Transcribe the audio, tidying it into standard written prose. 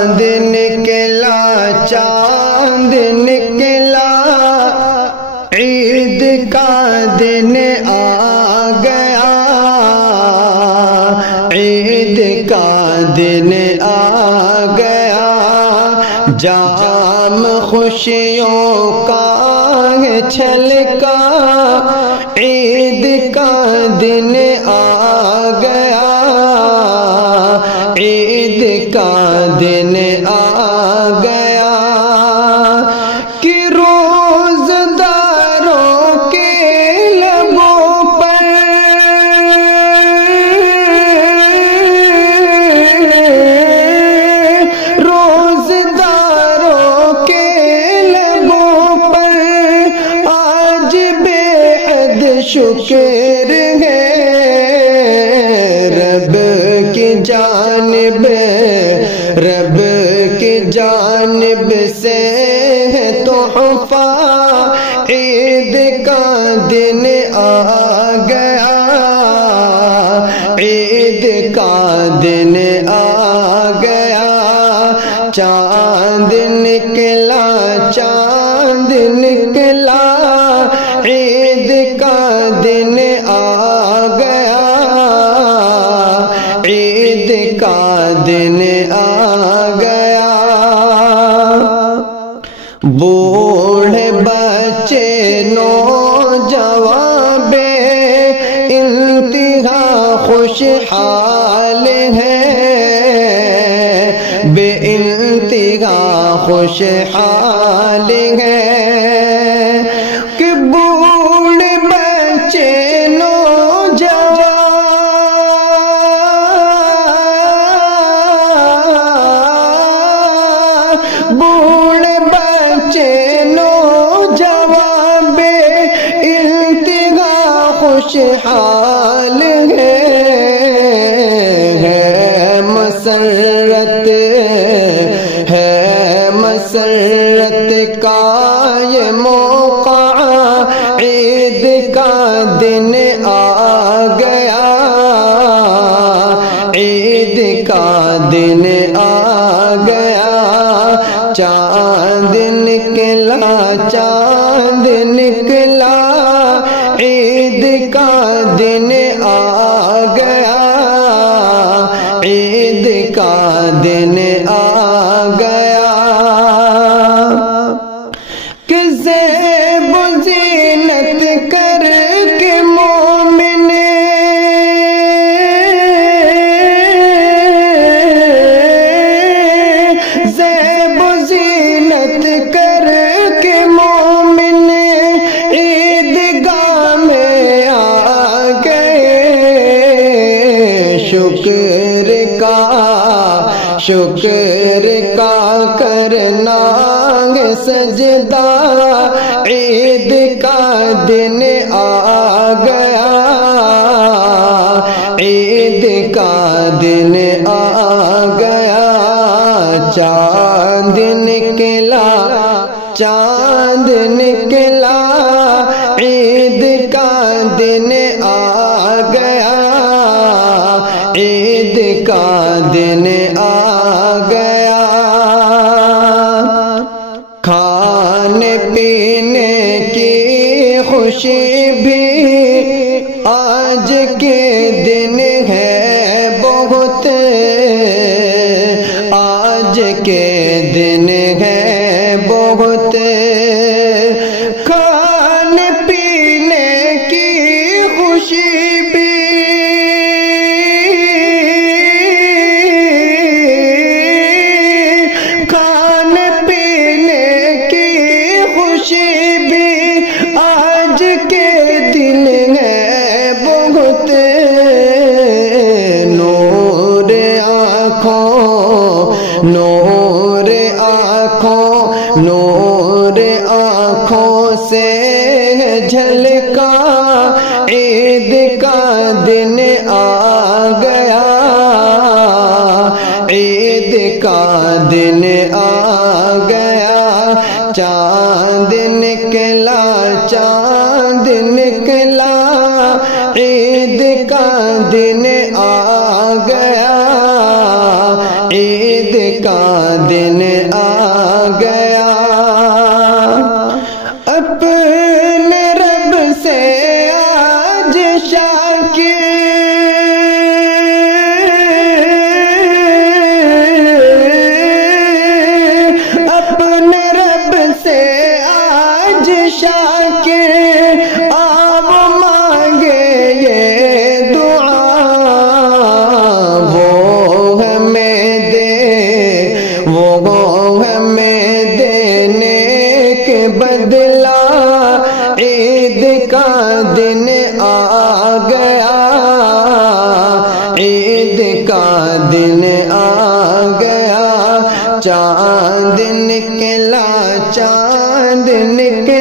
چاند نکلا چاند نکلا عید کا دن آ گیا عید کا دن آ گیا جام خوشیوں کا چھلکا عید کا دن آ گیا عید کا دن آ گیا کہ روزداروں کے لبوں پر روزداروں کے لبوں پر آج بے حد شکر ہے رب کی جانب رب کی جانب سے ہے تحفہ عید کا دن آ گیا عید کا دن آ گیا چاند نکلا چاند نکلا عید کا دن آ گیا عید کا دن آ گیا بوڑھے بچے نوجوان بے انتہا خوشحال ہیں بے انتہا خوشحال ہیں کہ بوڑھے بچے بوڑھے بچے نوجوان بے انتہا خوشحال ہے مسرت کا یہ موقع عید کا دن آ گیا عید کا دن آ گیا چاند نکلا چاند نکلا عید کا دن آ گیا عید کا دن آ گیا کہ زیب و زینت کر کے مومن زیب و زینت کر کے مومن عیدگاہ میں آ گئے شکر کا کرنا سجدہ عید کا دن آ گیا عید کا دن آ گیا چاند نکلا چاند نکلا عید کا دن آ گیا عید کا دن آ گیا کھانے پینے کی خوشی بھی آج کے دن ہے بہت آج کے دن ہے بہت کھانے پینے کی خوشی بھی آج کے دن ہے بہت نور آنکھوں سے جھلکا عید کا دن آ گیا عید کا دن آ گیا چاند نکلا چاند نکلا عید کا دن آ گیا عید کا دن آ گیا، اپنے رب سے آج شاکر، اپنے رب سے آج شاکر، آپ مانگے یہ دعا، وہ ہمیں دے، وہ ہمیں دینے کے بدلہ عید کا دن آ گیا، عید کا دن آ گیا، چاند نکلا، چاند نکلا،